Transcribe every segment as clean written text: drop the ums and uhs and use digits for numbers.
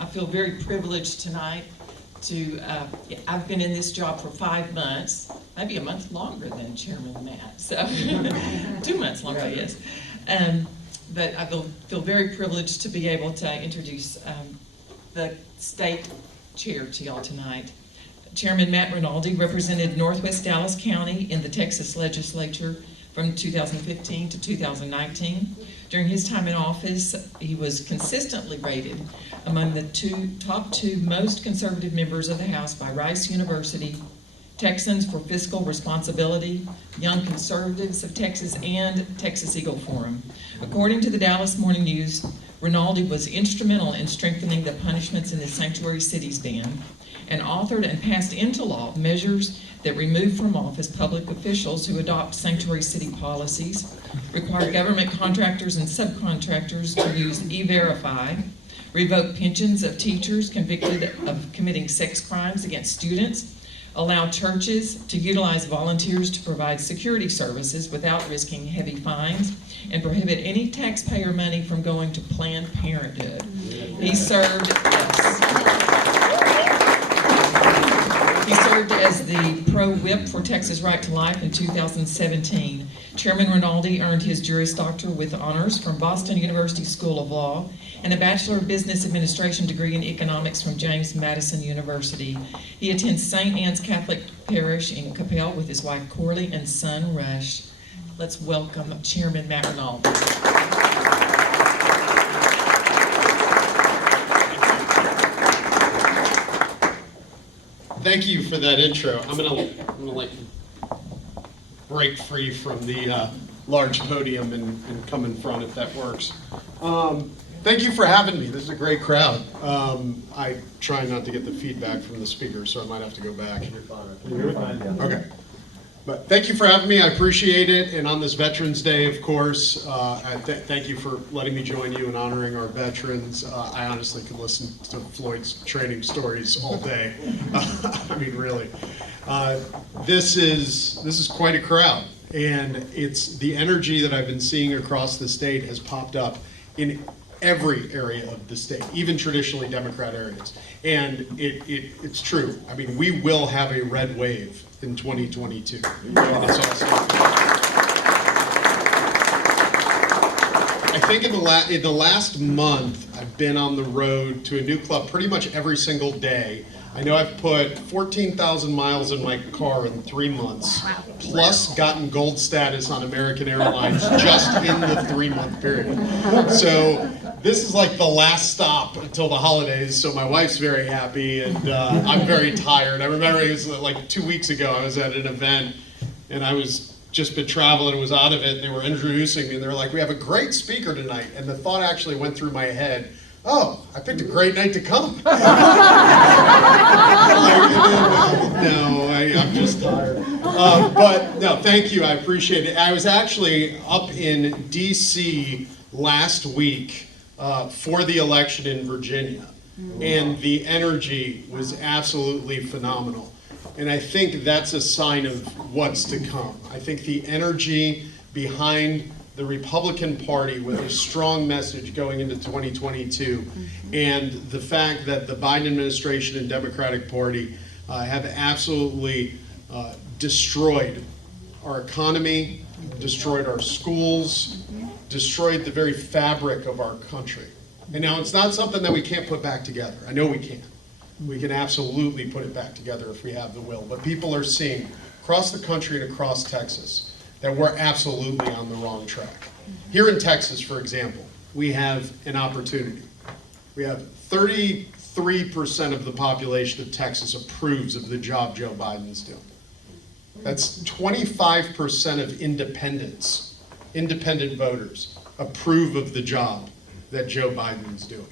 I feel very privileged tonight to, I've been in this job for 5 months, maybe a month longer than Chairman Matt, so 2 months longer, I guess. But I feel very privileged to be able to introduce the state chair to y'all tonight. Chairman Matt Rinaldi represented Northwest Dallas County in the Texas Legislature from 2015 to 2019. During his time in office, he was consistently rated among the top two most conservative members of the House by Rice University, Texans for Fiscal Responsibility, Young Conservatives of Texas, and Texas Eagle Forum. According to the Dallas Morning News, Rinaldi was instrumental in strengthening the punishments in the Sanctuary Cities ban and authored and passed into law measures that remove from office public officials who adopt sanctuary city policies, require government contractors and subcontractors to use E-Verify, revoke pensions of teachers convicted of committing sex crimes against students, allow churches to utilize volunteers to provide security services without risking heavy fines, and prohibit any taxpayer money from going to Planned Parenthood. He served as the pro-whip for Texas Right to Life in 2017. Chairman Rinaldi earned his Juris Doctor with honors from Boston University School of Law and a Bachelor of Business Administration degree in economics from James Madison University. He attends St. Anne's Catholic Parish in Coppell with his wife Corley and son Rush. Let's welcome Chairman Matt Rinaldi. Thank you for that intro. I'm gonna like break free from the large podium and come in front if that works. Thank you for having me. This is a great crowd. I try not to get the feedback from the speaker, so I might have to go back. You're fine. You're fine. Yeah. Okay. But thank you for having me. I appreciate it. And on this Veterans Day, of course, thank you for letting me join you in honoring our veterans. I honestly could listen to Floyd's training stories all day. I mean, really. This is quite a crowd, and it's the energy that I've been seeing across the state has popped up in every area of the state, even traditionally Democrat areas. And it's true. I mean, we will have a red wave in 2022. And it's awesome. I think in the last month, I've been on the road to a new club pretty much every single day. I know I've put 14,000 miles in my car in 3 months, plus gotten gold status on American Airlines just in the 3-month period. So this is like the last stop until the holidays, so my wife's very happy, and I'm very tired. I remember it was like 2 weeks ago, I was at an event, and I was just been traveling and was out of it, and they were introducing me, and they were like, we have a great speaker tonight, and the thought actually went through my head, oh, I picked a great night to come. I'm just tired. But no, thank you, I appreciate it. I was actually up in D.C. last week for the election in Virginia, and the energy was absolutely phenomenal. And I think that's a sign of what's to come. I think the energy behind the Republican Party with a strong message going into 2022, and the fact that the Biden administration and Democratic Party have absolutely destroyed our economy, destroyed our schools, destroyed the very fabric of our country. And now it's not something that we can't put back together. I know we can. We can absolutely put it back together if we have the will. But people are seeing across the country and across Texas that we're absolutely on the wrong track. Here in Texas, for example, we have an opportunity. We have 33% of the population of Texas approves of the job Joe Biden's doing. That's 25% of independent voters approve of the job that Joe Biden's doing.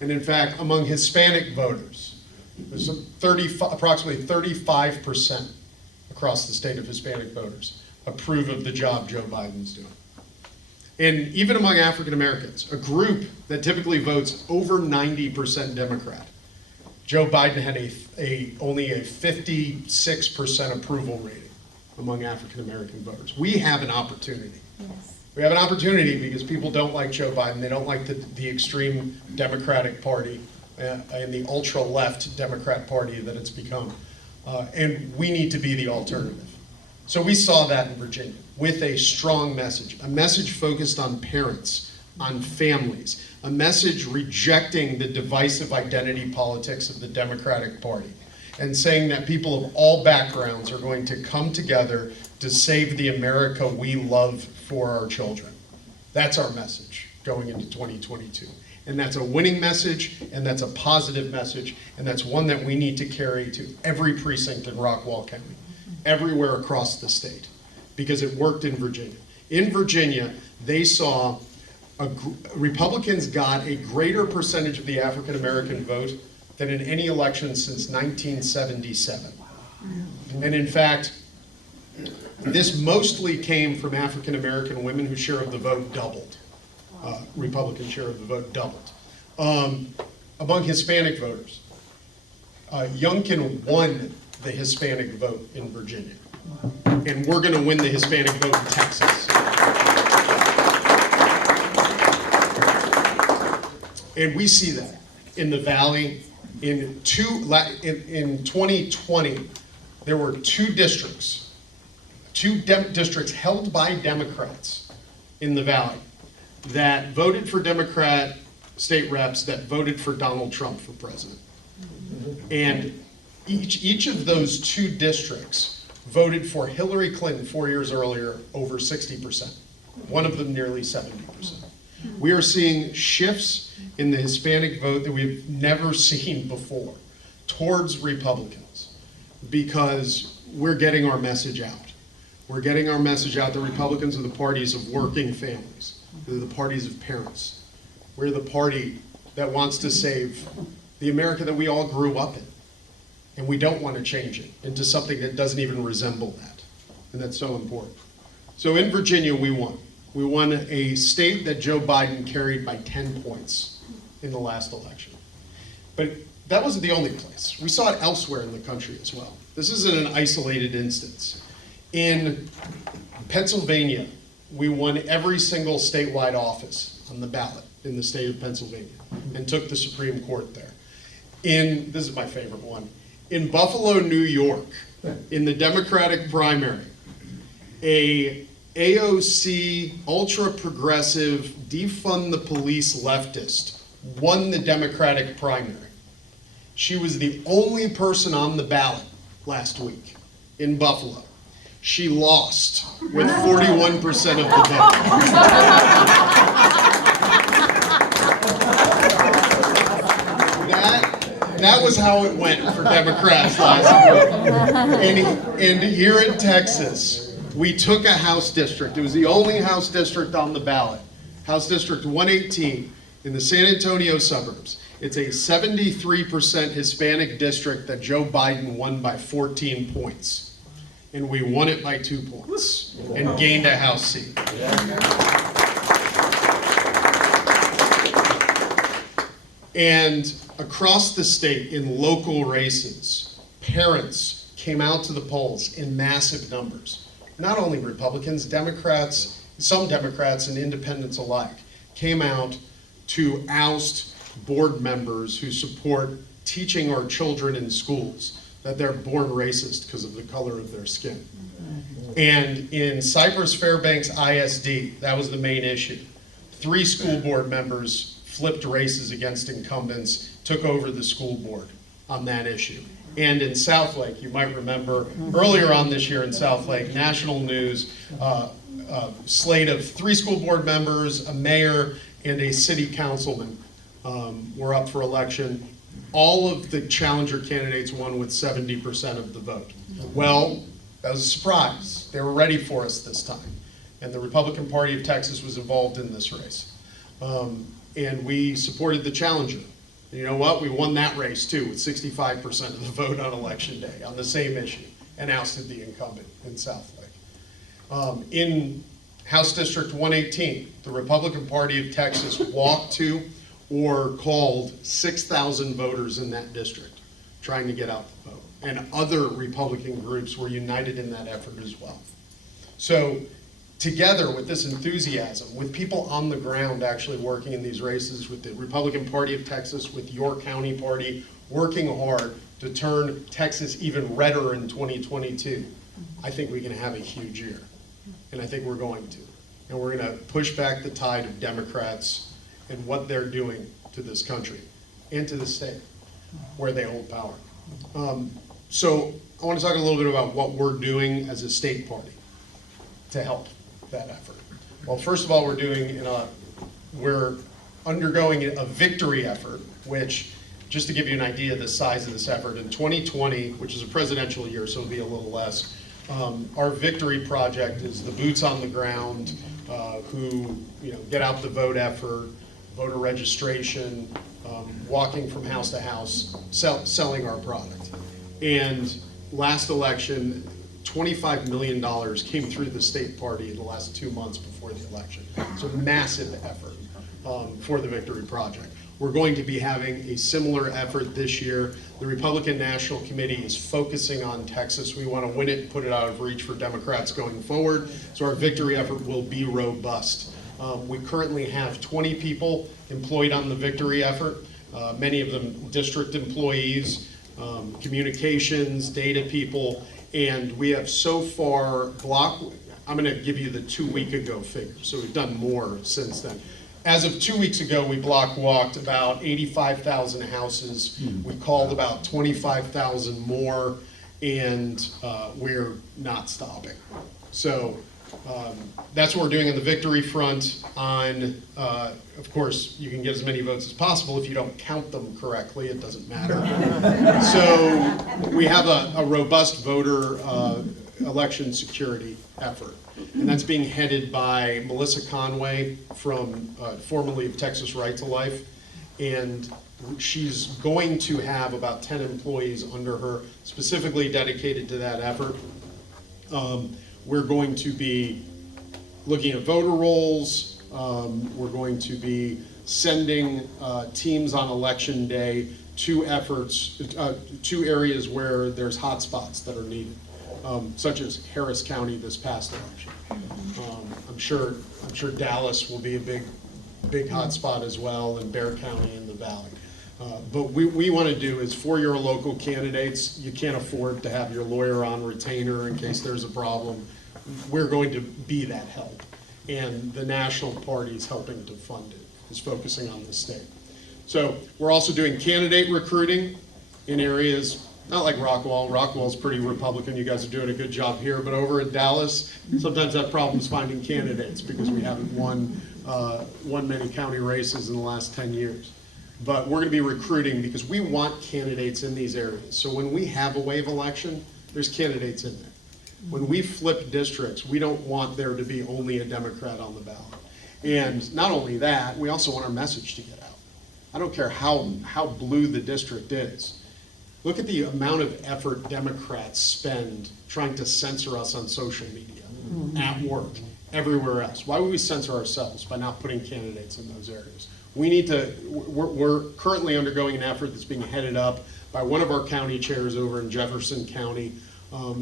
And in fact, among Hispanic voters, there's approximately 35% across the state of Hispanic voters approve of the job Joe Biden's doing. And even among African Americans, a group that typically votes over 90% Democrat, Joe Biden had only a 56% approval rating among African American voters. We have an opportunity. Yes. We have an opportunity because people don't like Joe Biden. They don't like the extreme Democratic Party. and the ultra-left Democrat Party that it's become. And we need to be the alternative. So we saw that in Virginia with a strong message, a message focused on parents, on families, a message rejecting the divisive identity politics of the Democratic Party, and saying that people of all backgrounds are going to come together to save the America we love for our children. That's our message going into 2022. And that's a winning message, and that's a positive message, and that's one that we need to carry to every precinct in Rockwall County, everywhere across the state, because it worked in Virginia. In Virginia, they saw Republicans got a greater percentage of the African American vote than in any election since 1977. And in fact, this mostly came from African American women whose share of the vote doubled. Republican share of the vote doubled. Among Hispanic voters, Youngkin won the Hispanic vote in Virginia. And we're going to win the Hispanic vote in Texas. And we see that in the Valley. In 2020, there were two districts held by Democrats in the Valley that voted for Democrat state reps that voted for Donald Trump for president. And each of those two districts voted for Hillary Clinton 4 years earlier over 60%, one of them nearly 70%. We are seeing shifts in the Hispanic vote that we've never seen before towards Republicans because we're getting our message out. We're getting our message out. The Republicans are the parties of working families. They're the parties of parents. We're the party that wants to save the America that we all grew up in. And we don't want to change it into something that doesn't even resemble that. And that's so important. So in Virginia, we won. We won a state that Joe Biden carried by 10 points in the last election. But that wasn't the only place. We saw it elsewhere in the country as well. This isn't an isolated instance. In Pennsylvania, we won every single statewide office on the ballot in the state of Pennsylvania and took the Supreme Court there. This is my favorite one. In Buffalo, New York, in the Democratic primary, a AOC, ultra-progressive, defund the police leftist won the Democratic primary. She was the only person on the ballot last week in Buffalo. She lost with 41% of the vote. That was how it went for Democrats last week. And here in Texas, we took a House district. It was the only House district on the ballot. House District 118 in the San Antonio suburbs. It's a 73% Hispanic district that Joe Biden won by 14 points. And we won it by 2 points and gained a House seat. And across the state in local races, parents came out to the polls in massive numbers. Not only Republicans, Democrats, some Democrats and independents alike came out to oust board members who support teaching our children in schools that they're born racist because of the color of their skin. And in Cypress Fairbanks ISD, that was the main issue. 3 school board members flipped races against incumbents, took over the school board on that issue. And in Southlake, you might remember earlier on this year in Southlake, national news, slate of 3 school board members, a mayor, and a city councilman were up for election. All of the challenger candidates won with 70% of the vote. Well, that was a surprise. They were ready for us this time. And the Republican Party of Texas was involved in this race. And we supported the challenger. And you know what? We won that race too with 65% of the vote on election day on the same issue and ousted the incumbent in Southlake. In House District 118, the Republican Party of Texas walked to or called 6,000 voters in that district trying to get out the vote. And other Republican groups were united in that effort as well. So together with this enthusiasm, with people on the ground actually working in these races, with the Republican Party of Texas, with your county party, working hard to turn Texas even redder in 2022, I think we can have a huge year. And I think we're going to. And we're going to push back the tide of Democrats and what they're doing to this country and to the state where they hold power. So I want to talk a little bit about what we're doing as a state party to help that effort. Well, first of all, we're undergoing a victory effort, which, just to give you an idea of the size of this effort, in 2020, which is a presidential year, so it'll be a little less, our victory project is the boots on the ground who get out the vote effort, voter registration, walking from house to house, selling our product. And last election, $25 million came through the state party in the last 2 months before the election. So massive effort for the Victory Project. We're going to be having a similar effort this year. The Republican National Committee is focusing on Texas. We want to win it and put it out of reach for Democrats going forward. So our victory effort will be robust. We currently have 20 people employed on the victory effort, many of them district employees, communications, data people, and we have so far I'm going to give you the 2 week ago figure, so we've done more since then. As of 2 weeks ago, we block walked about 85,000 houses. We called about 25,000 more, and we're not stopping. So that's what we're doing on the victory front. Of course, you can get as many votes as possible. If you don't count them correctly, it doesn't matter. So we have a robust voter election security effort. And that's being headed by Melissa Conway, formerly of Texas Right to Life. And she's going to have about 10 employees under her, specifically dedicated to that effort. We're going to be looking at voter rolls. We're going to be sending teams on election day to areas where there's hot spots that are needed, such as Harris County this past election. I'm sure Dallas will be a big hot spot as well, and Bexar County in the Valley. But we want to do is, for your local candidates, you can't afford to have your lawyer on retainer in case there's a problem. We're going to be that help. And the national party is helping to fund it, is focusing on the state. So we're also doing candidate recruiting in areas, not like Rockwall. Rockwall's pretty Republican. You guys are doing a good job here. But over in Dallas, sometimes that problem is finding candidates because we haven't won many county races in the last 10 years. But we're going to be recruiting because we want candidates in these areas. So when we have a wave election, there's candidates in there. When we flip districts, we don't want there to be only a Democrat on the ballot. And not only that, we also want our message to get out. I don't care how blue the district is. Look at the amount of effort Democrats spend trying to censor us on social media, at work, everywhere else. Why would we censor ourselves by not putting candidates in those areas? We're currently undergoing an effort that's being headed up by one of our county chairs over in Jefferson County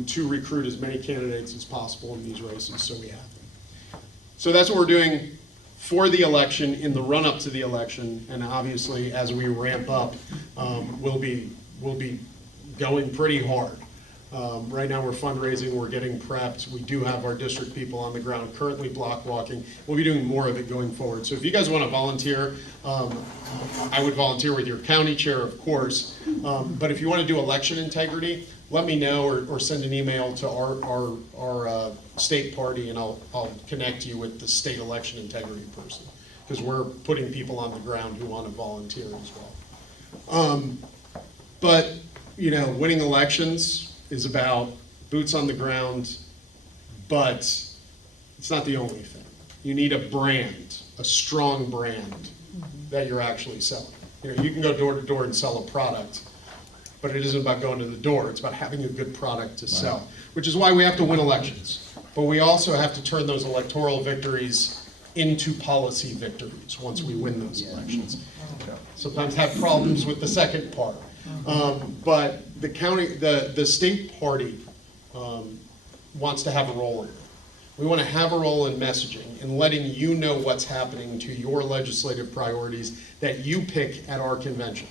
to recruit as many candidates as possible in these races so we have them. So that's what we're doing for the election, in the run-up to the election, and obviously as we ramp up, we'll be going pretty hard. Right now we're fundraising, we're getting prepped. We do have our district people on the ground currently block walking. We'll be doing more of it going forward. So if you guys want to volunteer, I would volunteer with your county chair, of course. But if you want to do election integrity, let me know, or send an email to our state party, and I'll connect you with the state election integrity person, because we're putting people on the ground who want to volunteer as well. But winning elections is about boots on the ground, but it's not the only thing. You need a brand, a strong brand that you're actually selling. You can go door to door and sell a product, but it isn't about going to the door. It's about having a good product to sell, which is why we have to win elections. But we also have to turn those electoral victories into policy victories once we win those elections. Sometimes have problems with the second part. But the state party wants to have a role in it. We want to have a role in messaging and letting you know what's happening to your legislative priorities that you pick at our convention.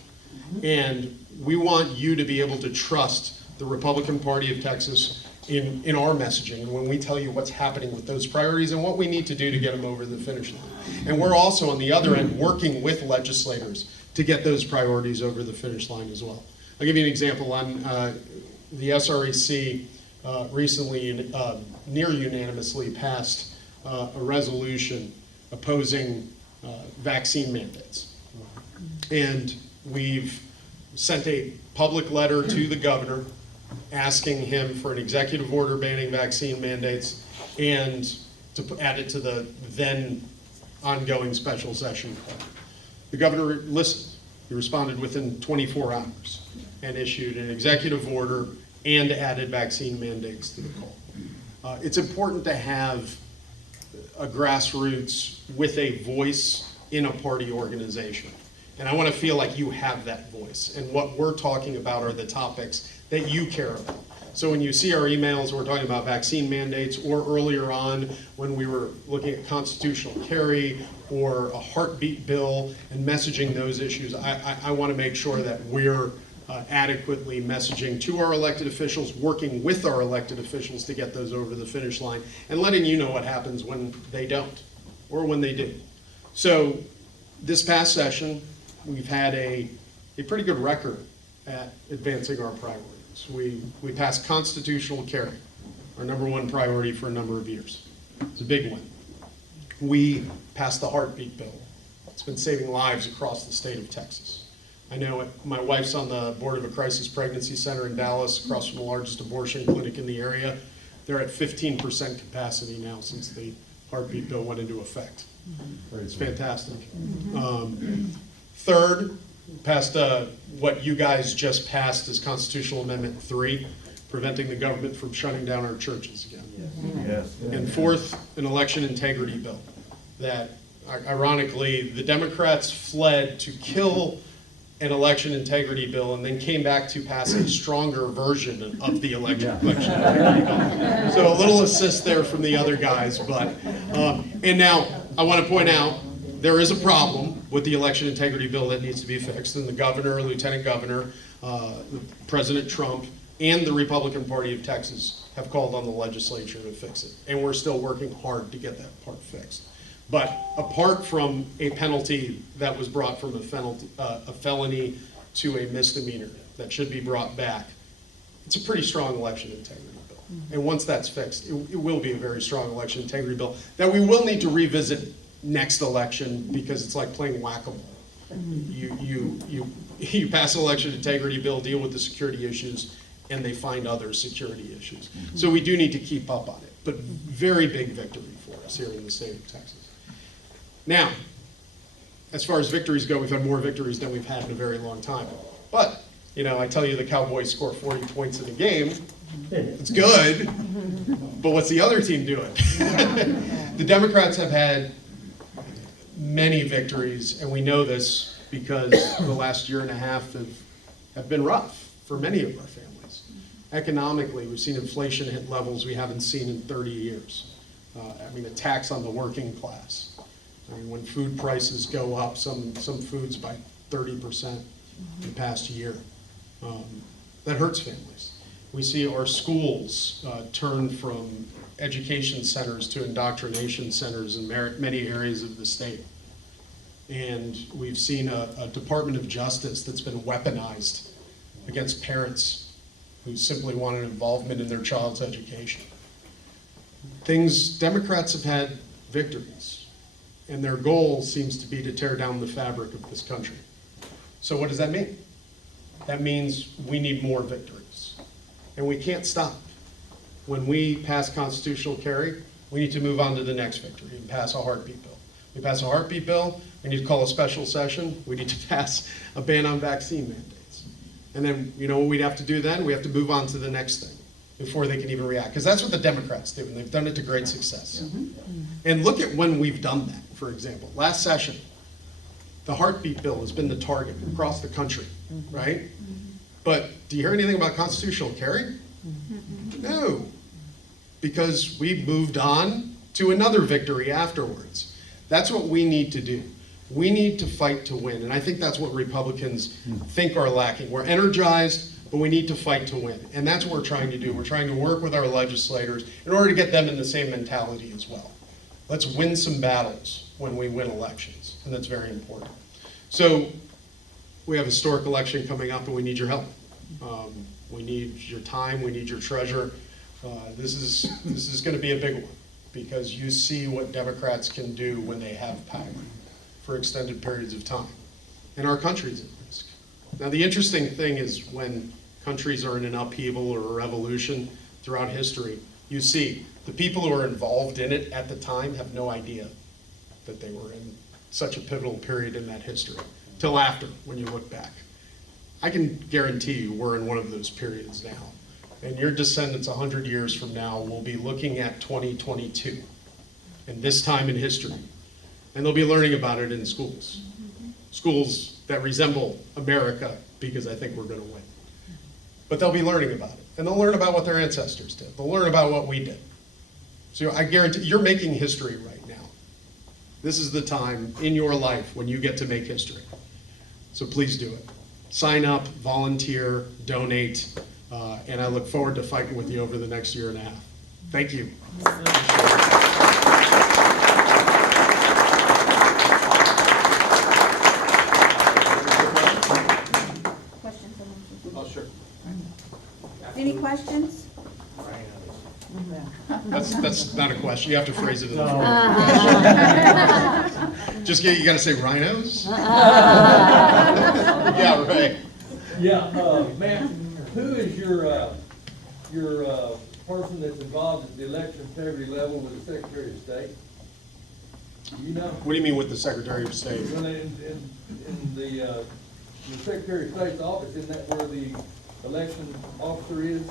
And we want you to be able to trust the Republican Party of Texas in our messaging, and when we tell you what's happening with those priorities and what we need to do to get them over the finish line. And we're also, on the other end, working with legislators to get those priorities over the finish line as well. I'll give you an example. On the SRHC recently near unanimously passed a resolution opposing vaccine mandates. And we've sent a public letter to the governor asking him for an executive order banning vaccine mandates and to add it to the then ongoing special session call. The governor listened. He responded within 24 hours and issued an executive order and added vaccine mandates to the call. It's important to have a grassroots with a voice in a party organization. And I want to feel like you have that voice. And what we're talking about are the topics that you care about. So when you see our emails, we're talking about vaccine mandates, or earlier on when we were looking at constitutional carry or a heartbeat bill and messaging those issues, I want to make sure that we're adequately messaging to our elected officials, working with our elected officials to get those over the finish line, and letting you know what happens when they don't, or when they do. So this past session, we've had a pretty good record at advancing our priorities. We passed constitutional carry, our #1 priority for a number of years. It's a big one. We passed the heartbeat bill. It's been saving lives across the state of Texas. I know my wife's on the board of a crisis pregnancy center in Dallas, across from the largest abortion clinic in the area. They're at 15% capacity now since the heartbeat bill went into effect. It's fantastic. Third, passed what you guys just passed is Constitutional Amendment 3, preventing the government from shutting down our churches again. Yes. And fourth, an election integrity bill that, ironically, the Democrats fled to kill an election integrity bill and then came back to pass a stronger version of the election integrity bill. So a little assist there from the other guys, but, and now I want to point out, there is a problem with the election integrity bill that needs to be fixed, and the governor, lieutenant governor, President Trump, and the Republican Party of Texas have called on the legislature to fix it. And we're still working hard to get that part fixed. But apart from a penalty that was brought from a felony to a misdemeanor that should be brought back, it's a pretty strong election integrity bill. And once that's fixed, it will be a very strong election integrity bill that we will need to revisit next election, because it's like playing whack-a-mole. You pass an election integrity bill, deal with the security issues, and they find other security issues. So we do need to keep up on it, but very big victory for us here in the state of Texas. Now, as far as victories go, we've had more victories than we've had in a very long time. But, you know, I tell you the Cowboys score 40 points in a game, it's good, but what's the other team doing? The Democrats have had many victories, and we know this because the last year and a half have been rough for many of our families. Economically, we've seen inflation hit levels we haven't seen in 30 years. I mean, a tax on the working class. I mean, when food prices go up, some foods by 30% the past year, that hurts families. We see our schools turn from education centers to indoctrination centers in many areas of the state. And we've seen a Department of Justice that's been weaponized against parents who simply want an involvement in their child's education. Democrats have had victories, and their goal seems to be to tear down the fabric of this country. So what does that mean? That means we need more victories, and we can't stop. When we pass constitutional carry, we need to move on to the next victory and pass a heartbeat bill. We pass a heartbeat bill, we need to call a special session, we need to pass a ban on vaccine mandates. And then, you know what we'd have to do then? We have to move on to the next thing before they can even react. Because that's what the Democrats do, and they've done it to great success. And look at when we've done that, for example. Last session, the heartbeat bill has been the target across the country, right? But do you hear anything about constitutional carry? No. because we moved on to another victory afterwards. That's what we need to do. We need to fight to win, and I think that's what Republicans think are lacking. We're energized, but we need to fight to win, and that's what we're trying to do. We're trying to work with our legislators in order to get them in the same mentality as well. Let's win some battles when we win elections, and that's very important. So we have a historic election coming up, and we need your help. We need your time, we need your treasure. This is going to be a big one, because you see what Democrats can do when they have power for extended periods of time. And our country's at risk. Now, the interesting thing is when countries are in an upheaval or a revolution throughout history, you see the people who are involved in it at the time have no idea that they were in such a pivotal period in that history, till after, when you look back. I can guarantee you we're in one of those periods now. And your descendants 100 years from now will be looking at 2022 and this time in history. And they'll be learning about it in schools. Schools that resemble America, because I think we're going to win. But they'll be learning about it. And they'll learn about what their ancestors did. They'll learn about what we did. So I guarantee you're making history right now. This is the time in your life when you get to make history. So please do it. Sign up, volunteer, donate, and I look forward to fighting with you over the next year and a half. Thank you. Oh, sure. Any questions? That's not a question. You have to phrase it. Just you got to say rhinos. Yeah, right. Yeah, Matt, who is your person that's involved at the election integrity level with the Secretary of State? Do you know? What do you mean with the Secretary of State? Well, in the Secretary of State's office, isn't that where the election officer is?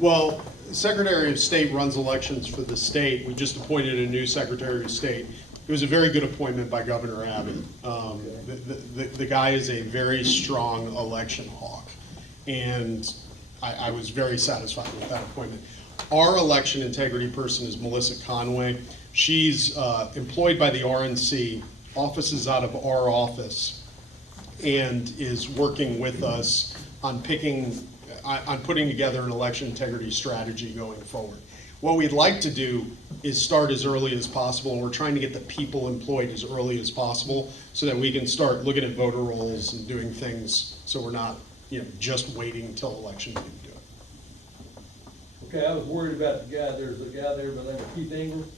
Well, the Secretary of State runs elections for the state. We just appointed a new Secretary of State. It was a very good appointment by Governor Abbott. The guy is a very strong election hawk, and I was very satisfied with that appointment. Our election integrity person is Melissa Conway. She's employed by the RNC, offices out of our office, and is working with us on putting together an election integrity strategy going forward. What we'd like to do is start as early as possible, and we're trying to get the people employed as early as possible so that we can start looking at voter rolls and doing things so we're not, just waiting until election day to do it. Okay, I was worried about there's a guy there by the name of Keith Ingram.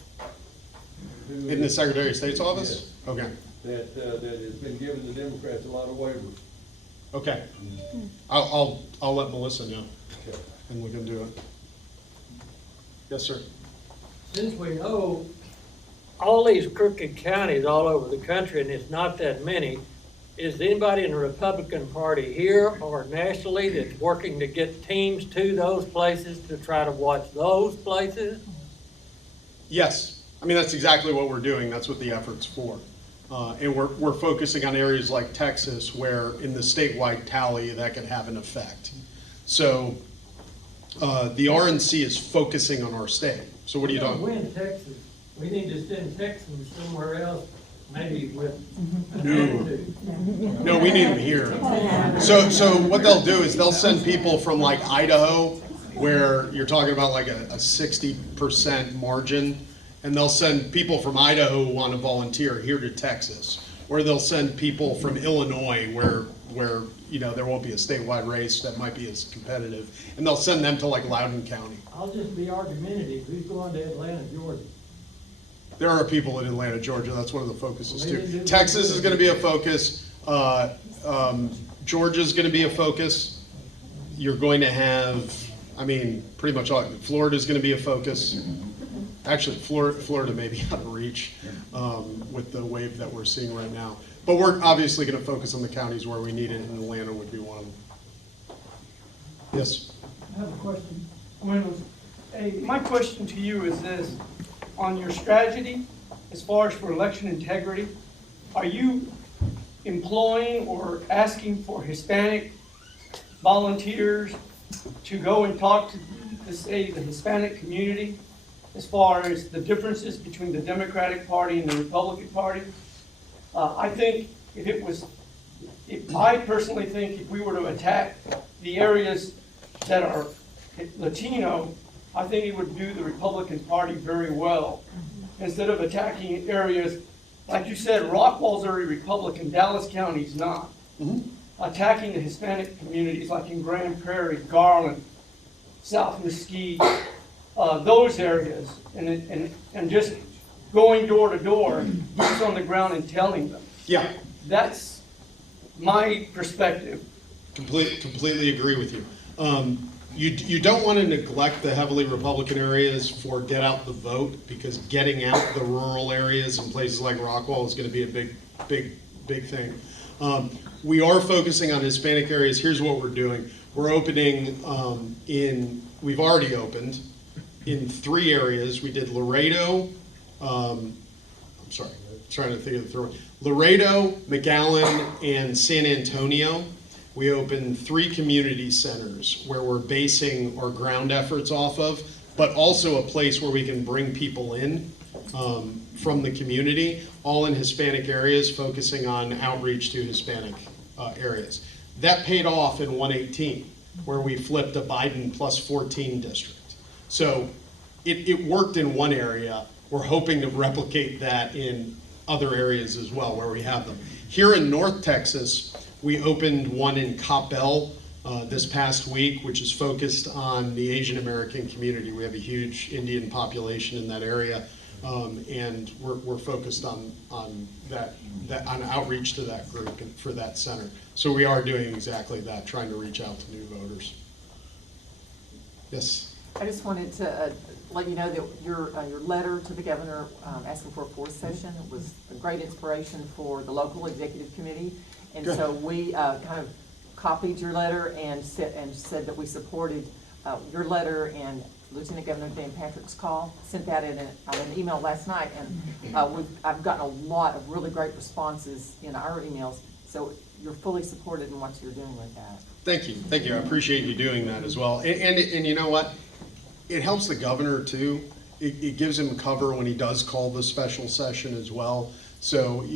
In the Secretary of State's office? Yes. Okay. That has been giving the Democrats a lot of waivers. Okay. I'll let Melissa know, Okay. and we can do it. Yes, sir. Since we know all these crooked counties all over the country, and it's not that many, is anybody in the Republican Party here or nationally that's working to get teams to those places to try to watch those places? Yes. I mean, that's exactly what we're doing. That's what the effort's for. And we're focusing on areas like Texas where in the statewide tally that can have an effect. So the RNC is focusing on our state. So what are you talking about? Win Texas. We need to send Texans somewhere else, maybe with an No. attitude. No, we need them here. So what they'll do is they'll send people from like Idaho, where you're talking about like a 60% margin, and they'll send people from Idaho who want to volunteer here to Texas, or they'll send people from Illinois where there won't be a statewide race that might be as competitive, and they'll send them to like Loudoun County. I'll just be argumentative. Who's going to Atlanta, Georgia? There are people in Atlanta, Georgia. That's one of the focuses Well, they too. didn't do Texas that. is going to be a focus. Georgia's going to be a focus. You're going to have, pretty much all. Florida's going to be a focus. Actually, Florida may be out of reach with the wave that we're seeing right now. But we're obviously going to focus on the counties where we need it, and Atlanta would be one of them. Yes? I have a question. My question to you is this: on your strategy, as far as for election integrity, are you employing or asking for Hispanic volunteers to go and talk to let's say, the Hispanic community as far as the differences between the Democratic Party and the Republican Party. I think I personally think if we were to attack the areas that are Latino, I think it would do the Republican Party very well. Instead of attacking areas, like you said, Rockwall's already Republican, Dallas County's not. Attacking the Hispanic communities like in Grand Prairie, Garland, South Mesquite, those areas, and just going door to door, boots on the ground and telling them. Yeah, That's my perspective. completely agree with you. You don't want to neglect the heavily Republican areas for get out the vote, because getting out the rural areas in places like Rockwall is going to be a big thing. We are focusing on Hispanic areas. Here's what we're doing. We're opening we've already opened in 3 areas. We did Laredo, I'm sorry, trying to think of the third one. Laredo, McAllen, and San Antonio. We opened 3 community centers where we're basing our ground efforts off of, but also a place where we can bring people in from the community, all in Hispanic areas, focusing on outreach to Hispanic areas. That paid off in 118, where we flipped a Biden plus 14 district. So it worked in one area. We're hoping to replicate that in other areas as well, where we have them. Here in North Texas, we opened one in Coppell this past week, which is focused on the Asian American community. We have a huge Indian population in that area, and we're focused on outreach to that group and for that center. So we are doing exactly that, trying to reach out to new voters. Yes. I just wanted to let you know that your letter to the governor asking for a 4th session was a great inspiration for the local executive committee. And Good. so we kind of copied your letter and said that we supported your letter and Lieutenant Governor Dan Patrick's call. Sent that in an email last night, and I've gotten a lot of really great responses in our emails. So you're fully supported in what you're doing with that. Thank you. I appreciate you doing that as well. And you know what? It helps the governor too. It gives him cover when he does call the special session as well. So,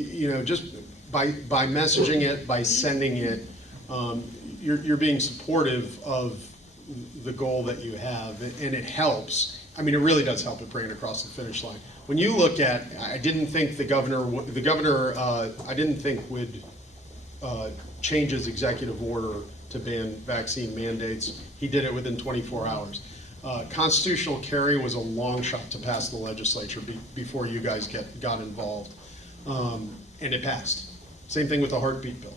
just by messaging it, by sending it, you're being supportive of the goal that you have, and it helps. I mean, it really does help it bring it across the finish line. When you look at, I didn't think the governor I didn't think would change his executive order to ban vaccine mandates. He did it within 24 hours. Constitutional carry was a long shot to pass the legislature before you guys got involved, and it passed. Same thing with the heartbeat bill.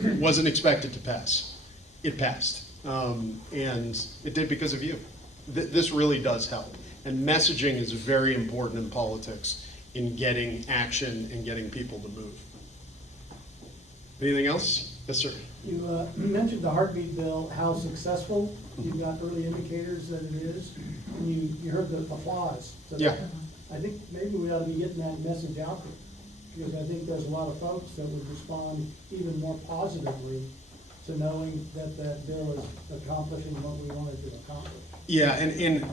It wasn't expected to pass. It passed, and it did because of you. This really does help, and messaging is very important in politics in getting action and getting people to move. Anything else? Yes, sir. You mentioned the heartbeat bill, how successful. You've got early indicators that it is, and you heard the flaws. So Yeah. I think maybe we ought to be getting that message out there, because I think there's a lot of folks that would respond even more positively to knowing that that bill is accomplishing what we wanted to accomplish. Yeah, and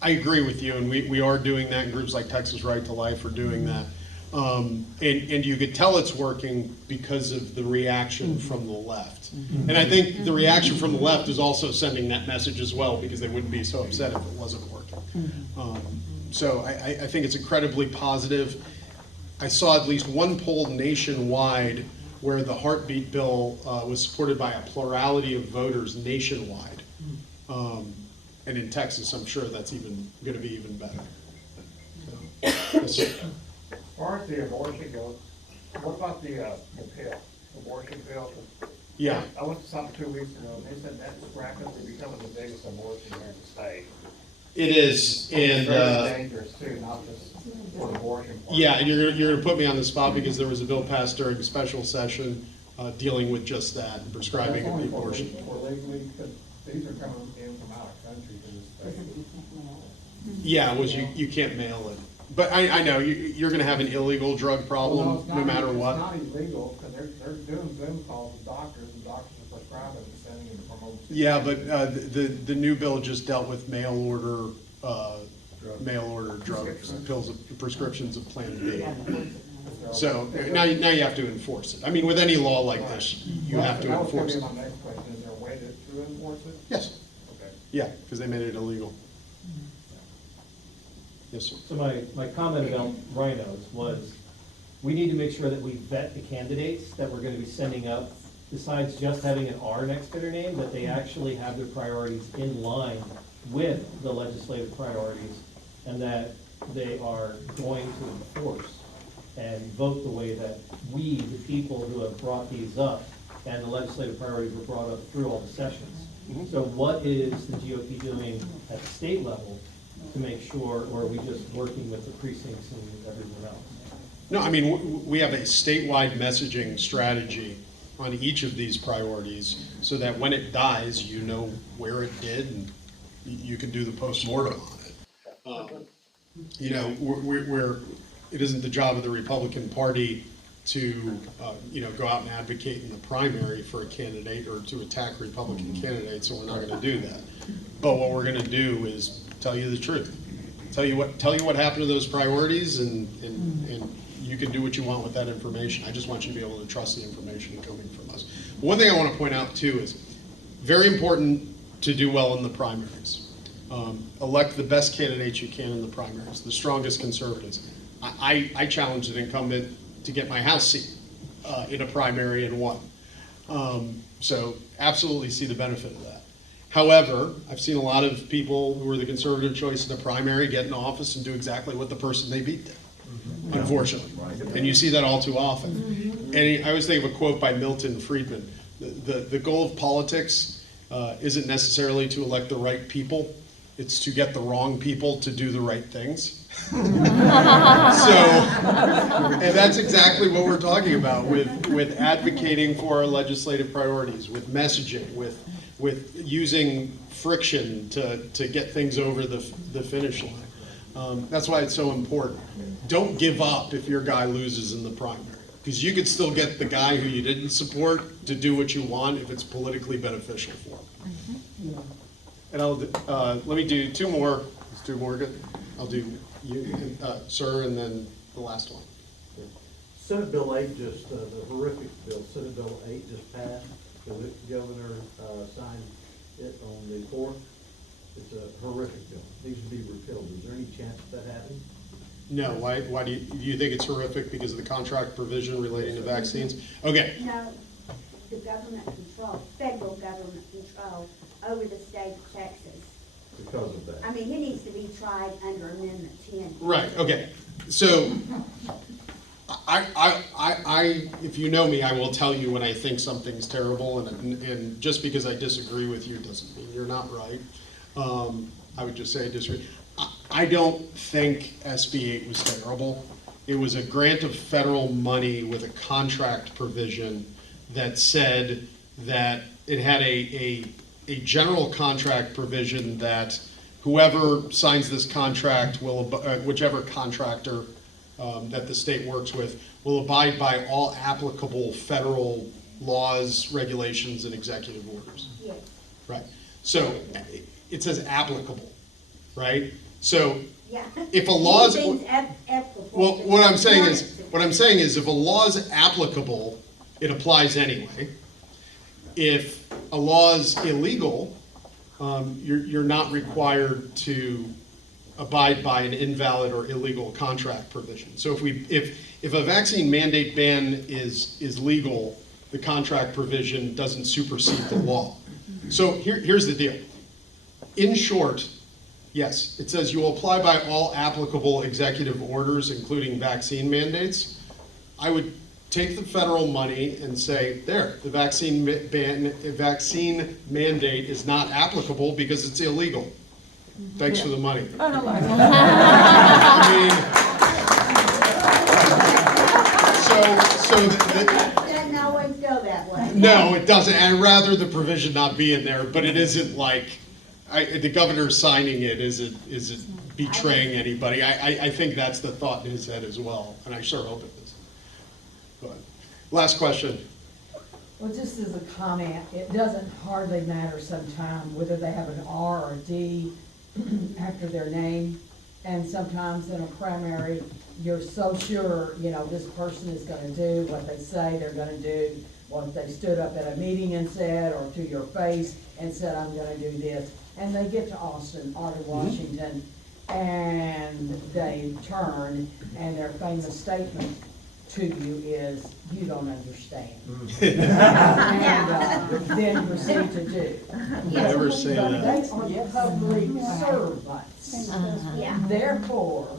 I agree with you, and we are doing that, and groups like Texas Right to Life are doing that. And you could tell it's working because of the reaction from the left. And I think the reaction from the left is also sending that message as well, because they wouldn't be so upset if it wasn't working. So I think it's incredibly positive. I saw at least one poll nationwide where the heartbeat bill was supported by a plurality of voters nationwide. And in Texas, I'm sure that's going to be even better. So, yes, sir. As far as the abortion goes, what about the pill, abortion pill? Yeah. I went to something 2 weeks ago, and they said that's rapidly becoming the biggest abortion here in the state. It is, and It's very dangerous too, not just for the abortion part. yeah, and you're going to put me on the spot because there was a bill passed during a special session dealing with just that, prescribing That's of only the abortion. for legally, because these are coming in from out of country to this state. Yeah, it was you can't mail it, but I know you're going to have an illegal drug problem Well, it's no not- matter what. It's not illegal, because they're doing Zoom calls with doctors, and doctors are prescribing and sending them to promote on. Yeah, but the new bill just dealt with mail order drugs, pills, prescriptions of Plan B. So now you have to enforce it. I mean, with any law like this, you have to enforce it. That was gonna be my next question, is there a way to enforce it? Yes, Okay. yeah, because they made it illegal. Yes, sir. So my comment about rhinos was, we need to make sure that we vet the candidates that we're gonna be sending up, besides just having an R next to their name, that they actually have their priorities in line with the legislative priorities, and that they are going to enforce and vote the way that we, the people who have brought these up, and the legislative priorities were brought up through all the sessions. So what is the GOP doing at the state level to make sure, or are we just working with the precincts and everyone else? No, I mean, we have a statewide messaging strategy on each of these priorities so that when it dies, you know where it did and you can do the postmortem on it. You know, it isn't the job of the Republican Party to, go out and advocate in the primary for a candidate or to attack Republican candidates, so we're not gonna do that. But what we're gonna do is tell you the truth. Tell you what happened to those priorities, and you can do what you want with that information. I just want you to be able to trust the information coming from us. One thing I want to point out too is very important to do well in the primaries. Elect the best candidates you can in the primaries, the strongest conservatives. I challenged an incumbent to get my House seat in a primary and won. So absolutely see the benefit of that. However, I've seen a lot of people who are the conservative choice in the primary get in office and do exactly what the person they beat did, unfortunately. And you see that all too often. And I always think of a quote by Milton Friedman. The goal of politics isn't necessarily to elect the right people, it's to get the wrong people to do the right things. And that's exactly what we're talking about with advocating for our legislative priorities, with messaging, with using friction to get things over the finish line. That's why it's so important. Don't give up if your guy loses in the primary, because you could still get the guy who you didn't support to do what you want if it's politically beneficial for him. And let me do two more. Is two more good? I'll do you, sir, and then the last one. Senate Bill 8 just, the horrific bill, Senate Bill 8 just passed. The governor signed it on the 4th. It's a horrific bill. Needs to be repealed. Is there any chance that happens? No. Why do you think it's horrific? Because of the contract provision relating to vaccines? Okay. No, the government control, federal government control over the state of Texas. Because of that. I mean, he needs to be tried under Amendment 10. Right. Okay. So, if you know me, I will tell you when I think something's terrible, and just because I disagree with you doesn't mean you're not right. I would just say I disagree. I don't think SB 8 was terrible. It was a grant of federal money with a contract provision that said that it had a general contract provision that whoever signs this contract will, whichever contractor that the state works with, will abide by all applicable federal laws, regulations, and executive orders. Yes. Right. So it says applicable, right? So Yeah. if a law is, Anything's applicable. well, what I'm saying is if a law is applicable, it applies anyway. If a law is illegal, you're not required to abide by an invalid or illegal contract provision. So if a vaccine mandate ban is legal, the contract provision doesn't supersede the law. So here's the deal. In short, yes, it says you will apply by all applicable executive orders, including vaccine mandates. I would take the federal money and say, there, the vaccine mandate is not applicable because it's illegal. Thanks for the money. I mean, Doesn't always go that way. no, it doesn't. I'd rather the provision not be in there, but it isn't like, the governor signing it isn't betraying anybody. I think that's the thought in his head as well, and I sure hope it is. But last question. Well, just as a comment, it doesn't hardly matter sometimes whether they have an R or a D after their name. And sometimes in a primary, you're so sure, you know, this person is gonna do what they say they're gonna do. What they stood up at a meeting and said, or to your face and said, I'm gonna do this. And they get to Austin or to Washington, and they turn, and their famous statement to you is, you don't understand. And then proceed to do. Never say But that. they are public servants. Yeah. Therefore,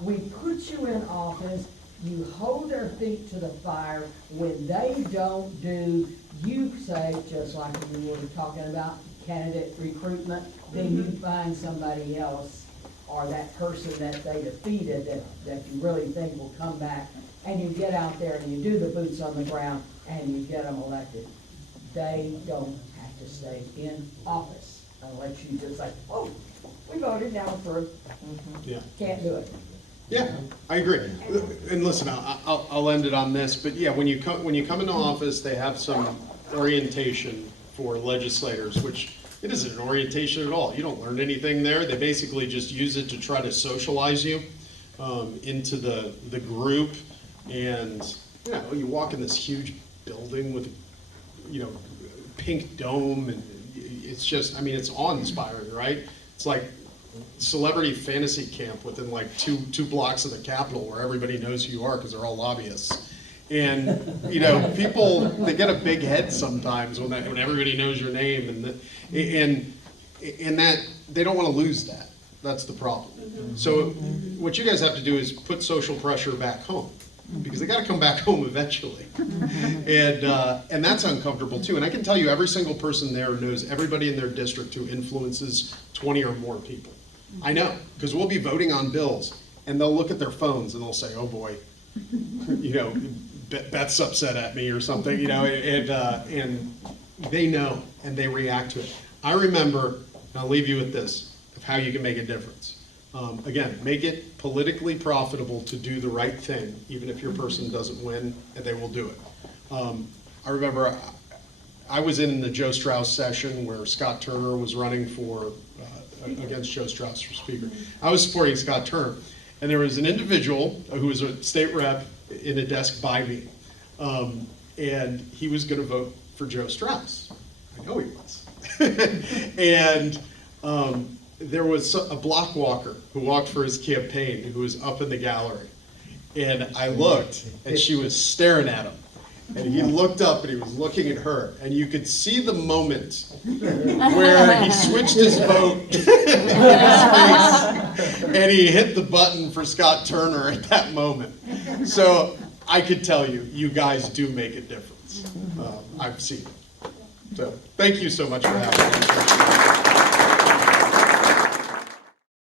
we put you in office, you hold their feet to the fire. When they don't do, you say, just like we were talking about candidate recruitment, then you find somebody else or that person that they defeated that you really think will come back, and you get out there and you do the boots on the ground and you get them elected. They don't have to stay in office unless you just say, oh, we voted now for, Yeah. can't do it. Yeah, I agree. And listen, I'll end it on this, but yeah, when you come into office, they have some orientation for legislators, which it isn't an orientation at all. You don't learn anything there. They basically just use it to try to socialize you into the group. And, you know, you walk in this huge building with, you know, pink dome, and it's just, I mean, it's awe-inspiring, right? It's like celebrity fantasy camp within like two blocks of the Capitol, where everybody knows who you are because they're all lobbyists. And, you know, people, they get a big head sometimes when everybody knows your name, and that, they don't want to lose that. That's the problem. So what you guys have to do is put social pressure back home, because they got to come back home eventually. And that's uncomfortable too. And I can tell you, every single person there knows everybody in their district who influences 20 or more people. I know, because we'll be voting on bills, and they'll look at their phones and they'll say, oh boy, you know, Beth's upset at me or something, you know, and they know, and they react to it. I remember, and I'll leave you with this, of how you can make a difference. Again, make it politically profitable to do the right thing, even if your person doesn't win, and they will do it. I remember I was in the Joe Strauss session where Scott Turner was running for against Joe Strauss for Speaker. I was supporting Scott Turner, and there was an individual who was a state rep in a desk by me, and he was going to vote for Joe Strauss. I know he was. And there was a block walker who walked for his campaign who was up in the gallery. And I looked, and she was staring at him. And he looked up, and he was looking at her. And you could see the moment where he switched his vote in his face, and he hit the button for Scott Turner at that moment. So I could tell you, you guys do make a difference. I've seen it. So thank you so much for having me.